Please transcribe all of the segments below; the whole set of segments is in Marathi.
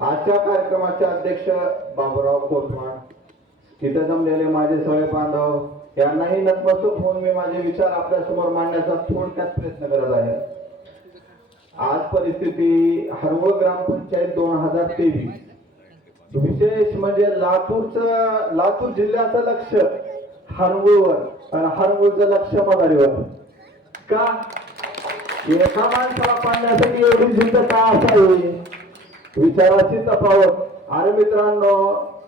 आजच्या कार्यक्रमाचे अध्यक्ष बाबूराव कोतवाल, तिथे जमलेले माझे सगळे बांधव यांनाही नतमस्तक होऊन मी माझे विचार आपल्या समोर मांडण्याचा थोडक्यात प्रयत्न करत आहे। आज परिस्थिती हरवळ ग्रामपंचायत 2023 विशेष म्हणजे लातूर जिल्ह्याचं लक्ष हरवळवर आणि हरवळचं लक्ष मदारीवर का एका माणसाला पाडण्यासाठी एवढी जिद्द का असावी विचाराची तफावत। अरे मित्रांनो,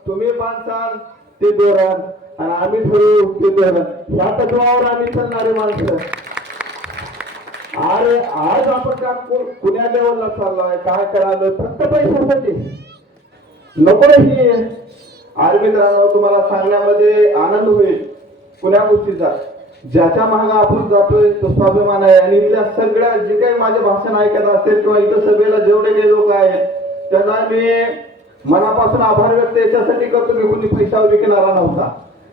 तुम्ही बांधसाल ते धोरण आणि आम्ही ठरवू ते धोरण, ह्या तत्वावर आम्ही चालणारे माणसं। अरे आज आपण का पुण्या लेवलला चाललोय, काय करायला फक्त पैशासाठी नको ही। अरे मित्रांनो, तुम्हाला सांगण्यामध्ये आनंद होईल पुण्या गोष्टीचा। ज्याच्या मागे आपण जातोय तो स्वाभिमान आहे आणि इथल्या सगळ्या जे काही माझे भाषण ऐकत असतील किंवा इथं सभेला जेवढे काही लोक आहेत त्यांना मी मनापासून आभार व्यक्त याच्यासाठी करतो की कुणी पैशावर विकणारा नव्हता,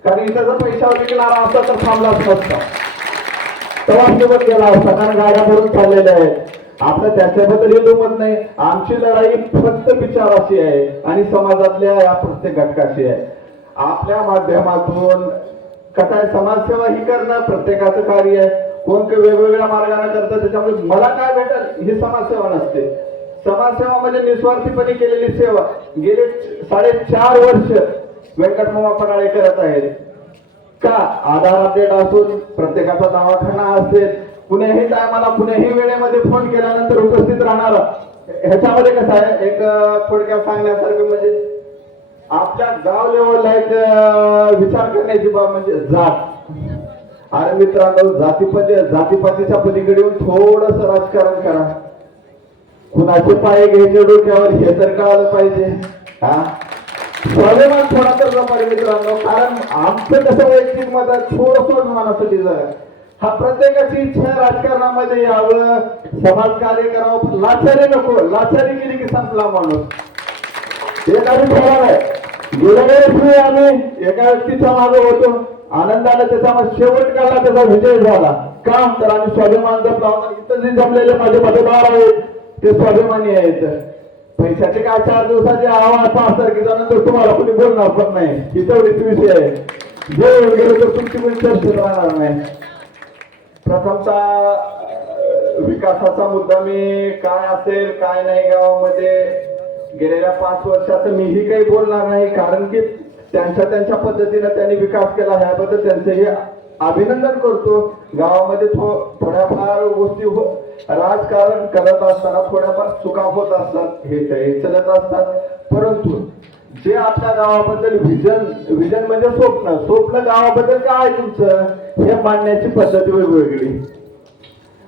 कारण इथं जर पैशावर विकणारा असता तर थांबलाच नसता, प्रवाससोबत गेला असता, कारण गाड्या भरून चाललेल्या आहेत। आपलं त्याच्याबद्दल हे दुमत नाही, आमची लढाई फक्त विचाराशी आहे आणि समाजातल्या या प्रत्येक घटकाशी आहे। आपल्या माध्यमातून काय समाजसेवा ही करणं प्रत्येकाचं कार्य आहे, कोण वेगवेगळ्या मार्गाने करतं, त्याच्यामुळे मला काय भेटेल ही समाजसेवा नसते। समाजसेवा म्हणजे निस्वार्थीपणे केलेली सेवा। गेले 4.5 वर्ष व्यंकटमामा पराळे करत आहेत का आधार अपडेट असून प्रत्येकाचा दवाखाना असेल, कुणीही टायमाला कुणीही वेळेमध्ये फोन केल्यानंतर उपस्थित राहणार। ह्याच्यामध्ये कसं आहे, एक थोडक्यात सांगण्यासारखं म्हणजे आपल्या गाव लेवलला एक विचार करण्याची बाब म्हणजे जात। अरे मित्रांनो, जातीपातीच्या पलीकडे येऊन थोडस राजकारण करा, कुणाचे पाय घ्यायचे डोक्यावर हे तर कळालं पाहिजे। हा स्वाभिमान थोडा तर जपारी मित्रांनो, कारण आमचं कसं वैयक्तिक मत थोडं स्वाभिमानासाठी जर हा प्रत्येकाची इच्छा राजकारणामध्ये यावं, समाज कार्य करावं, लाचारी नको। लाचारी केली की संपला माणूस। एखादी सवाल आहे, गेल्या वेळेस आम्ही एका व्यक्तीच्या मागे होतो, आनंदाने त्याचा शेवट काढला, त्याचा विजय झाला का तर आम्ही स्वाभिमान जपला। इथं जे जमलेले माझे मतदार आहेत ते स्वाभिमानी आहेत। पैशाचे काय 4 दिवसाचे आवाज असतात की त्यानंतर तुम्हाला कोणी बोलणार पण नाही, ही तेवढीच विषय आहे। जे वगैरे तर तुमची पण चर्चेत राहणार नाही। प्रथमतः विकासाचा मुद्दा मी काय असेल काय नाही गावामध्ये गेलेल्या 5 वर्षाचं मीही काही बोलणार नाही, कारण की त्यांच्या पद्धतीने त्यांनी विकास केला ह्याबद्दल त्यांचेही अभिनंदन करतो। गावामध्ये थोड्याफार गोष्टी राजकारण करत असताना थोड्याफार चुका होत असतात, हे चलत असतात, परंतु जे आपल्या गावाबद्दल विजन म्हणजे स्वप्न गावाबद्दल काय तुमचं हे मांडण्याची पद्धत वेगवेगळी।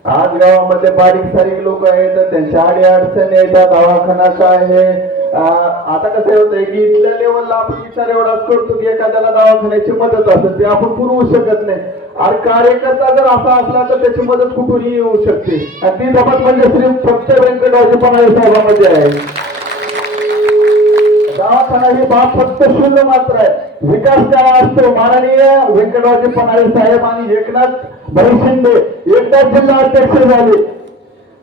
आज गावामध्ये बारीक सारीक लोक आहेत, त्यांच्या अडचणी येतात, दवाखाना काय आहे। आता कसं होतंय की इथल्या लेवलला आपण विचार एवढाच करतो की एखाद्याला दवाखान्याची मदत असेल ते आपण पुरवू शकत नाही, आणि कार्यकर्ता जर असा असला तर त्याची मदत कुठूनही येऊ शकते, आणि ती जमत म्हणजे श्री फक्त व्यंकटरावजी पराळे साहेबांमध्ये आहे। दवाखाना ही बाब फक्त शून्य मात्र आहे, विकास त्याला असतो। माननीय व्यंकटरावजी पराळे साहेब आणि एकनाथ भाई शिंदे एकदा जिल्हा अध्यक्ष झाले,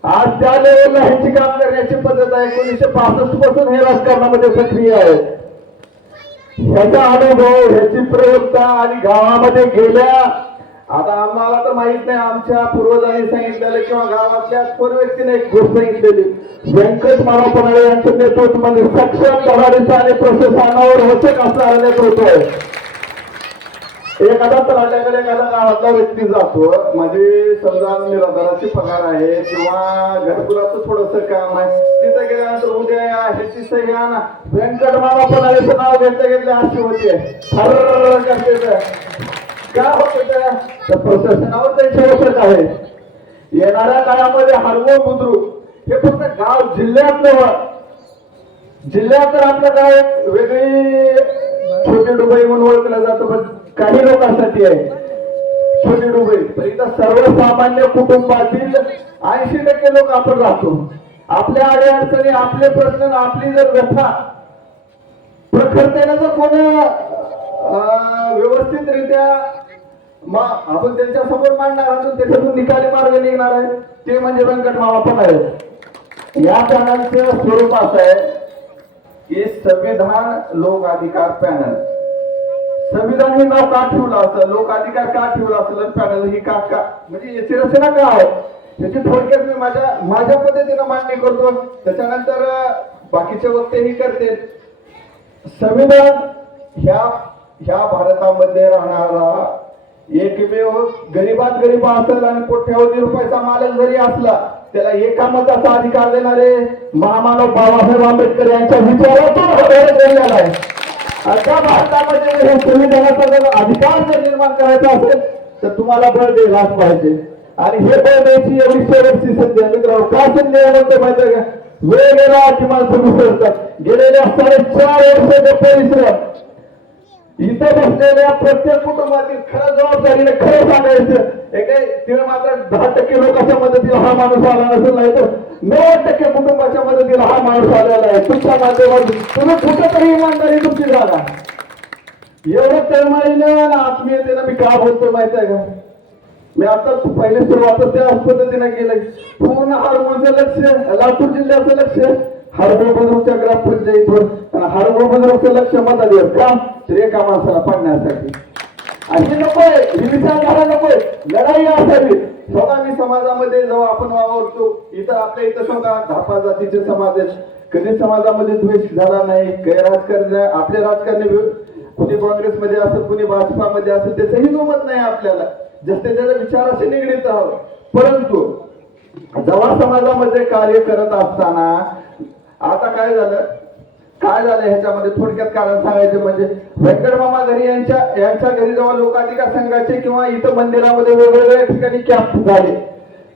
आज त्या लेवलला ह्याची काम करण्याची पद्धत आहे। 1965 पासून हे राजकारणामध्ये सक्रिय आहेत। ह्याचा अनुभव, ह्याची प्रयोगता आणि गावामध्ये गेल्या, आता आम्हाला तर माहित नाही, आमच्या पूर्वजांनी सांगितलेलं किंवा गावातल्या थोर व्यक्तीने एक गोष्ट सांगितलेली, व्यंकटमामा पराळे यांच्या नेतृत्वामध्ये सक्षम धडाडीचा आणि प्रशासनावर वचक असणारं नेतृत्व आहे। एखादा तलाट्याकडे एखादा गावातला व्यक्ती जातो, म्हणजे समजा निराधाराची पगार आहे किंवा घरकुलाचं थोडंसं काम आहे, तिथे गेल्यानंतर उद्या ह्याची सही आणा, व्यंकटमामा पराळेचं नाव घेतलं अशी होते का होतं त्या प्रशासनावर त्यांचे वचक आहे। येणाऱ्या काळामध्ये हरवळ बुद्रुक हे फक्त गाव जिल्ह्यात नव्हतं, जिल्ह्यात तर आपलं काय वेगळी छोटी डुबई म्हणून ओळखलं जातं, पण काही लोकांसाठी आहे छोटी डुबई, पण इथं सर्वसामान्य कुटुंबातील 80% लोक आपण राहतो। आपल्या अडचणी, आपले प्रश्न, आपली जर व्यथा प्रखरतेने जर कोणी व्यवस्थितरित्या आपण त्यांच्या समोर मांडणार आहोत, त्याच्यातून निकाली मार्ग निघणार आहे, ते म्हणजे व्यंकटमामा पराळे। या पॅनलचं स्वरूप असं आहे, की संविधान लोक अधिकार पॅनल. संविधान हे नाव का ठेवलं असं, लोक अधिकार का ठेवलं असेल, पॅनल ही का का म्हणजे याची रचना का आहे त्याची थोडक्यात मी माझ्या पद्धतीनं मांडणी करतो. त्याच्यानंतर बाकीचे वक्तेही करते. संविधान ह्या भारतामध्ये राहणारा एकमेव गरीबात गरीब असेल आणि कोट्यावधी रुपयाचा मालक जरी असला त्याला एका मताचा अधिकार देणारे महामानव बाबासाहेब आंबेडकर यांच्या विचारातून झालेला आहे. त्या भारतामध्ये हे संविधानाचा जर अधिकार जर निर्माण करायचा असेल तर तुम्हाला बळ द्यायलाच पाहिजे. आणि हे बळ द्यायची एवढी शेवटची संधी आहे मित्रांनो. का संधी आहे म्हणते माहिती आहे का? वेळ गेला की माणसं विसरतात. गेलेल्या 4.5 वर्षाचे परिश्रम इथं बसलेल्या प्रत्येक कुटुंबातील खरं जबाबदारीने खरं सांगायचं एक तिने मात्र 10% लोकांच्या मदतीला हा माणूस आला नसेल, नाही तर 90% कुटुंबाच्या मदतीला हा माणूस आलेला आहे. तुमच्या माध्यमातून तुम्ही कुठेतरी इमानदारी तुमची जागा. एवढं तळमळीनं आणि आत्मीयतेनं मी का बोलतोय माहित आहे का? मी आता पहिले सुरुवातच त्या पद्धतीने केलंय. पूर्ण हारमोनचं लक्ष, लातूर जिल्ह्याचं लक्ष हरगोळ बुद्रुकच्या ग्रामपंचायतीवर, हरगोळ बुद्रुकचं लक्ष मतावर का तर एका माणसाला पाडण्यासाठी. आणि नकोय, ही विचारधारा नकोय, लढाई असावी. स्वतः मी समाजामध्ये जेव्हा आपण वावरतो इथं आपल्या इथं समजा 10 जातीचे समाज आहेत. कधी समाजामध्ये द्वेष झाला नाही. काही राजकारण आपले राजकारणी कुणी काँग्रेसमध्ये असेल कुणी भाजपामध्ये असेल त्याचंही जोमत नाही आपल्याला. जसे त्याचे विचार असे निगडीत आहोत. परंतु जेव्हा समाजामध्ये कार्य करत असताना आता काय झालं ह्याच्यामध्ये थोडक्यात कारण सांगायचं म्हणजे व्यंकटमामा घरी यांच्या घरी जेव्हा लोकाधिकार संघाचे किंवा इथं मंदिरामध्ये वेगवेगळ्या ठिकाणी कॅम्प झाले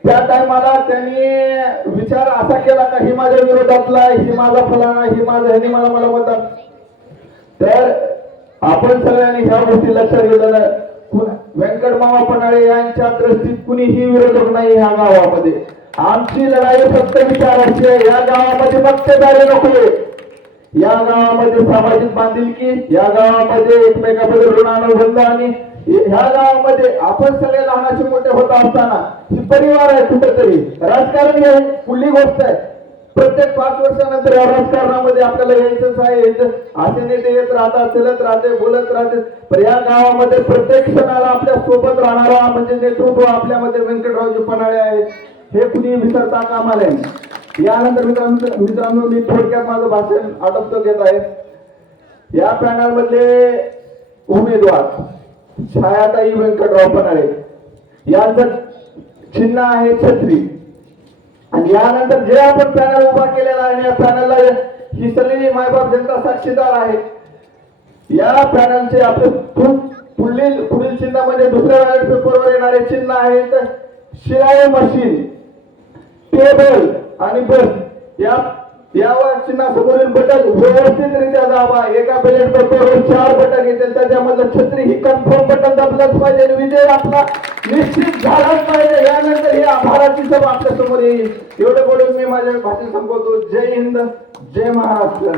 त्या टायमाला त्यांनी विचार असा केला का ही माझ्या विरोधातला, ही माझा फलाना, ही माझा, ह्यानी मला म्हणतात. तर आपण सगळ्यांनी ह्या गोष्टी लक्षात घेतलं. व्यंकटमामा पन्हाळे यांच्या दृष्टीत कुणीही विरोधक नाही ह्या गावामध्ये. आमची लढाई फक्त विचाराची आहे. या गावामध्ये मक्तेदारी नकोय. या गावामध्ये सामाजिक बांधिलकी, या गावामध्ये एकमेकांमध्ये ऋणानुबंध आणि ह्या गावामध्ये आपण सगळे लहानाचे मोठे होत असताना ही परिवार आहे. कुठेतरी राजकारण हे पुढली गोष्ट आहे. प्रत्येक 5 वर्षानंतर या राजकारणामध्ये आपल्याला यायचंच आहे. असे नेते येत राहतात, चलत राहते, बोलत राहते. पण या गावामध्ये प्रत्येक क्षणाला आपल्या सोबत राहणारा म्हणजे नेतृत्व आपल्यामध्ये व्यंकटरावजी पन्हाळे आहेत हे कुणी विसरता कामा नये. यानंतर मित्रांनो मी थोडक्यात माझं भाषण आटोपतो घेत आहे. या पॅनल मधले उमेदवार छायाताई व्यंकटराव पन्हाळे यांचं चिन्ह आहे छत्री. आणि यानंतर जे आपण पॅनल उभा केलेला आहे या पॅनलला ही सगळी मायबाप जनता साक्षीदार आहे. या पॅनलचे आपले पुढील चिन्ह म्हणजे दुसऱ्या बॅलेट पेपरवर येणारे चिन्ह आहेत शिलाई मशीन, टेबल आणि बस. यावर चिन्हासमोरील बटन व्यवस्थितरित्या दाबा. एका बॅलेट पेपरवर 4 बटन येतील. त्याच्यामधलं छत्री ही कन्फर्म बटन दाबलंच पाहिजे. विजय आपला निश्चित झालाच पाहिजे. यानंतर ही आभाराची सभा आपल्या समोर येईल. एवढं बोलून मी माझ्या भाषण संपवतो. जय हिंद, जय महाराष्ट्र.